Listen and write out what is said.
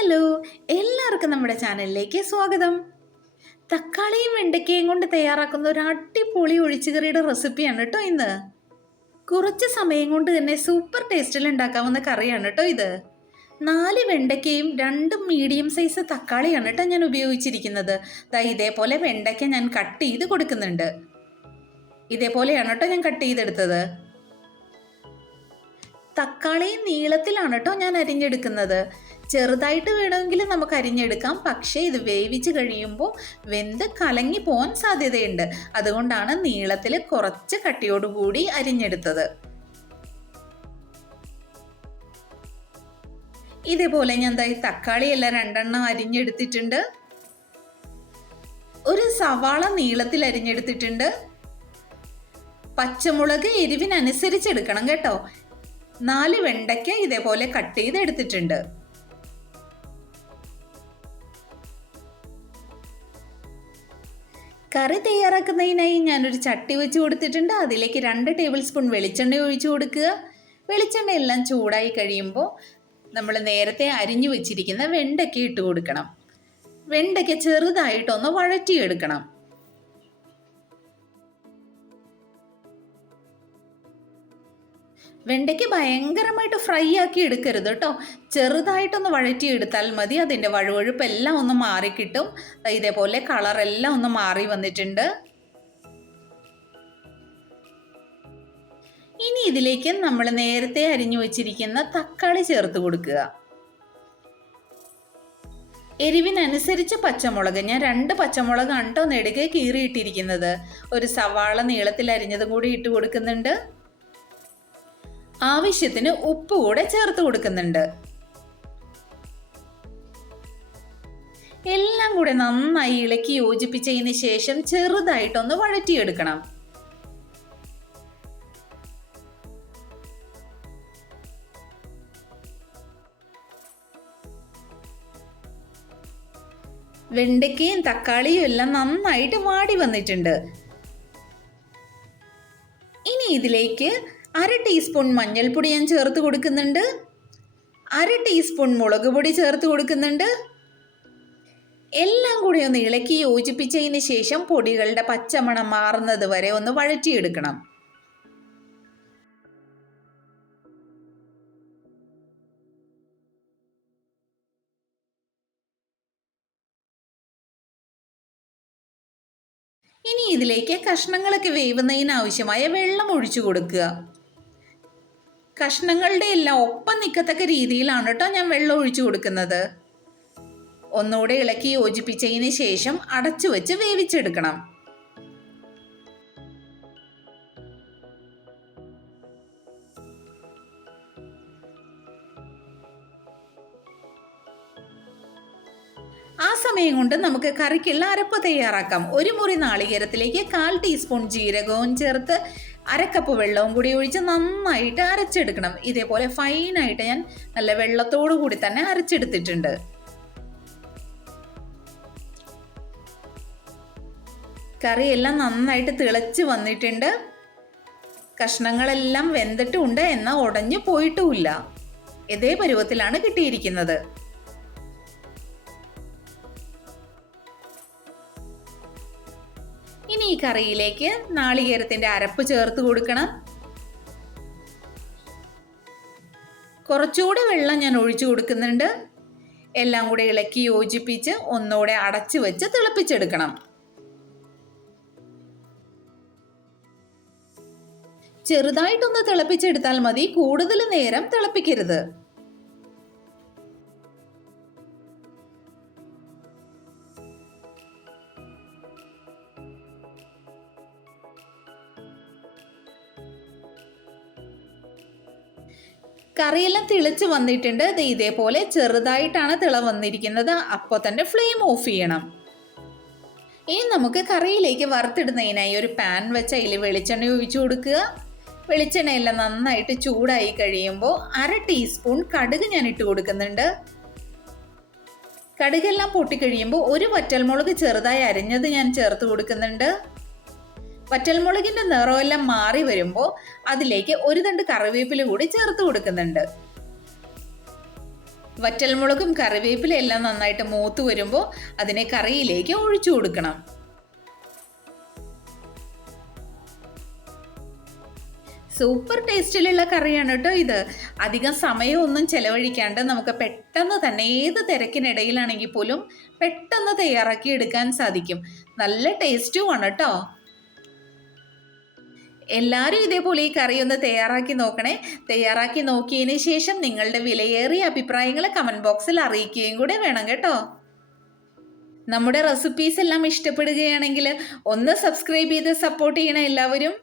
Hello, എല്ലാവർക്കും നമ്മുടെ ചാനലിലേക്ക് സ്വാഗതം. തക്കാളിയും വെണ്ടയ്ക്കയും കൊണ്ട് തയ്യാറാക്കുന്ന ഒരു അടിപൊളി ഒഴിച്ചുകറിയുടെ റെസിപ്പിയാണ് കേട്ടോ ഇന്ന്. കുറച്ച് സമയം കൊണ്ട് തന്നെ സൂപ്പർ ടേസ്റ്റിൽ ഉണ്ടാക്കാവുന്ന കറിയാണ് കേട്ടോ ഇത്. 4 വെണ്ടയ്ക്കയും 2 മീഡിയം സൈസ് തക്കാളിയാണ് കേട്ടോ ഞാൻ ഉപയോഗിച്ചിരിക്കുന്നത്. ഇതേപോലെ വെണ്ടയ്ക്ക ഞാൻ കട്ട് ചെയ്ത് കൊടുക്കുന്നുണ്ട്. ഇതേപോലെയാണ് കേട്ടോ ഞാൻ കട്ട് ചെയ്തെടുത്തത്. തക്കാളി നീളത്തിലാണ് കേട്ടോ ഞാൻ അരിഞ്ഞെടുക്കുന്നത്. ചെറുതായിട്ട് വേണമെങ്കിൽ നമുക്ക് അരിഞ്ഞെടുക്കാം, പക്ഷേ ഇത് വേവിച്ച് കഴിയുമ്പോൾ വെന്ത് കലങ്ങി പോകാൻ സാധ്യതയുണ്ട്. അതുകൊണ്ടാണ് നീളത്തിൽ കുറച്ച് കട്ടിയോടുകൂടി അരിഞ്ഞെടുത്തത്. ഇതേപോലെ ഞാൻ തക്കാളിയെല്ലാം 2 എണ്ണം അരിഞ്ഞെടുത്തിട്ടുണ്ട്. ഒരു സവാള നീളത്തിൽ അരിഞ്ഞെടുത്തിട്ടുണ്ട്. പച്ചമുളക് എരിവിനനുസരിച്ചെടുക്കണം കേട്ടോ. 4 വെണ്ടയ്ക്ക ഇതേപോലെ കട്ട് ചെയ്ത് എടുത്തിട്ടുണ്ട്. കറി തയ്യാറാക്കുന്നതിനായി ഞാനൊരു ചട്ടി വെച്ച് കൊടുത്തിട്ടുണ്ട്. അതിലേക്ക് 2 ടേബിൾ സ്പൂൺ വെളിച്ചെണ്ണ ഒഴിച്ചു കൊടുക്കുക. വെളിച്ചെണ്ണ എല്ലാം ചൂടായി കഴിയുമ്പോൾ നമ്മൾ നേരത്തെ അരിഞ്ഞു വെച്ചിരിക്കുന്ന വെണ്ടയ്ക്ക ഇട്ട് കൊടുക്കണം. വെണ്ടയ്ക്ക ചെറുതായിട്ടൊന്ന് വഴറ്റിയെടുക്കണം. വെണ്ടയ്ക്ക് ഭയങ്കരമായിട്ട് ഫ്രൈ ആക്കി എടുക്കരുത് കേട്ടോ. ചെറുതായിട്ടൊന്ന് വഴറ്റിയെടുത്താൽ മതി. അതിൻ്റെ വഴുവഴുപ്പെല്ലാം ഒന്ന് മാറിക്കിട്ടും. ഇതേപോലെ കളറെല്ലാം ഒന്ന് മാറി വന്നിട്ടുണ്ട്. ഇനി ഇതിലേക്ക് നമ്മൾ നേരത്തെ അരിഞ്ഞു വെച്ചിരിക്കുന്ന തക്കാളി ചേർത്ത് കൊടുക്കുക. എരിവിനനുസരിച്ച് പച്ചമുളക്, ഞാൻ 2 പച്ചമുളകാണ് കേട്ടോ നെടുകെ കീറിയിട്ടിരിക്കുന്നത്. ഒരു സവാള നീളത്തിൽ അരിഞ്ഞതും കൂടി ഇട്ട് കൊടുക്കുന്നുണ്ട്. ആവശ്യത്തിന് ഉപ്പ് കൂടെ ചേർത്ത് കൊടുക്കുന്നുണ്ട്. എല്ലാം കൂടെ നന്നായി ഇളക്കി യോജിപ്പിച്ചതിന് ശേഷം ചെറുതായിട്ടൊന്ന് വഴറ്റിയെടുക്കണം. വെണ്ടയ്ക്കയും തക്കാളിയും എല്ലാം നന്നായിട്ട് വാടി വന്നിട്ടുണ്ട്. ഇനി ഇതിലേക്ക് 1/2 ടീസ്പൂൺ മഞ്ഞൾപ്പൊടി ഞാൻ ചേർത്ത് കൊടുക്കുന്നുണ്ട്. 1/2 ടീസ്പൂൺ മുളക് പൊടി ചേർത്ത് കൊടുക്കുന്നുണ്ട്. എല്ലാം കൂടി ഒന്ന് ഇളക്കി യോജിപ്പിച്ചതിന് ശേഷം പൊടികളുടെ പച്ചമണം മാറുന്നത് വരെ ഒന്ന് വഴറ്റിയെടുക്കണം. ഇനി ഇതിലേക്ക് കഷ്ണങ്ങളൊക്കെ വേവുന്നതിന് ആവശ്യമായ വെള്ളം ഒഴിച്ചു കൊടുക്കുക. കഷ്ണങ്ങളുടെ എല്ലാം ഒപ്പം നിൽക്കത്തക്ക രീതിയിലാണ് കേട്ടോ ഞാൻ വെള്ളം ഒഴിച്ചു കൊടുക്കുന്നത്. ഒന്നുകൂടെ ഇളക്കി യോജിപ്പിച്ചതിന് ശേഷം അടച്ചു വെച്ച് വേവിച്ചെടുക്കണം. ആ സമയം കൊണ്ട് നമുക്ക് കറിക്കുള്ള അരപ്പ് തയ്യാറാക്കാം. 1 മുറി നാളികേരത്തിലേക്ക് 1/4 ടീസ്പൂൺ ജീരകവും ചേർത്ത് 1/2 കപ്പ് വെള്ളവും കൂടി ഒഴിച്ച് നന്നായിട്ട് അരച്ചെടുക്കണം. ഇതേപോലെ ഫൈനായിട്ട് ഞാൻ നല്ല വെള്ളത്തോടു കൂടി തന്നെ അരച്ചെടുത്തിട്ടുണ്ട്. കറിയെല്ലാം നന്നായിട്ട് തിളച്ച് വന്നിട്ടുണ്ട്. കഷ്ണങ്ങളെല്ലാം വെന്തിട്ടുമുണ്ട്, എന്നാൽ ഉടഞ്ഞു പോയിട്ടുമില്ല. ഇതേ പരുവത്തിലാണ് കിട്ടിയിരിക്കുന്നത്. ഇനി ഈ കറിയിലേക്ക് നാളികേരത്തിന്റെ അരപ്പ് ചേർത്ത് കൊടുക്കണം. കുറച്ചുകൂടെ വെള്ളം ഞാൻ ഒഴിച്ചു കൊടുക്കുന്നുണ്ട്. എല്ലാം കൂടെ ഇളക്കി യോജിപ്പിച്ച് ഒന്നുകൂടെ അടച്ചു വെച്ച് തിളപ്പിച്ചെടുക്കണം. ചെറുതായിട്ടൊന്ന് തിളപ്പിച്ചെടുത്താൽ മതി, കൂടുതൽ നേരം തിളപ്പിക്കരുത്. കറിയെല്ലാം തിളച്ച് വന്നിട്ടുണ്ട്. ഇതേപോലെ ചെറുതായിട്ടാണ് തിള വന്നിരിക്കുന്നത്. അപ്പോൾ തന്നെ ഫ്ലെയിം ഓഫ് ചെയ്യണം. ഇനി നമുക്ക് കറിയിലേക്ക് വറുത്തിടുന്നതിനായി ഒരു പാൻ വെച്ച് അതിൽ വെളിച്ചെണ്ണ ഒഴിച്ചു കൊടുക്കുക. വെളിച്ചെണ്ണയെല്ലാം നന്നായിട്ട് ചൂടായി കഴിയുമ്പോൾ 1/2 ടീസ്പൂൺ കടുക് ഞാൻ ഇട്ട് കൊടുക്കുന്നുണ്ട്. കടുകെല്ലാം പൊട്ടിക്കഴിയുമ്പോൾ 1 വറ്റൽമുളക് ചെറുതായി അരിഞ്ഞത് ഞാൻ ചേർത്ത് കൊടുക്കുന്നുണ്ട്. വറ്റൽമുളകിന്റെ നിറമെല്ലാം മാറി വരുമ്പോൾ അതിലേക്ക് 1 തണ്ട് കറിവേപ്പില കൂടി ചേർത്ത് കൊടുക്കുന്നുണ്ട്. വറ്റൽമുളകും കറിവേപ്പിലും എല്ലാം നന്നായിട്ട് മൂത്ത് വരുമ്പോൾ അതിനെ കറിയിലേക്ക് ഒഴിച്ചു കൊടുക്കണം. സൂപ്പർ ടേസ്റ്റിലുള്ള കറിയാണ് കേട്ടോ ഇത്. അധികം സമയമൊന്നും ചെലവഴിക്കാണ്ട് നമുക്ക് പെട്ടെന്ന് തന്നെ ഏത് തിരക്കിനിടയിലാണെങ്കിൽ പോലും പെട്ടെന്ന് തയ്യാറാക്കി എടുക്കാൻ സാധിക്കും. നല്ല ടേസ്റ്റുമാണ് കേട്ടോ. എല്ലാവരും ഇതേപോലെ ഈ കറി ഒന്ന് തയ്യാറാക്കി നോക്കണേ. തയ്യാറാക്കി നോക്കിയതിന് ശേഷം നിങ്ങളുടെ വിലയേറിയ അഭിപ്രായങ്ങൾ കമൻറ്റ് ബോക്സിൽ അറിയിക്കുകയും കൂടെ വേണം കേട്ടോ. നമ്മുടെ റെസിപ്പീസ് എല്ലാം ഇഷ്ടപ്പെടുകയാണെങ്കിൽ ഒന്ന് സബ്സ്ക്രൈബ് ചെയ്ത് സപ്പോർട്ട് ചെയ്യണം എല്ലാവരും.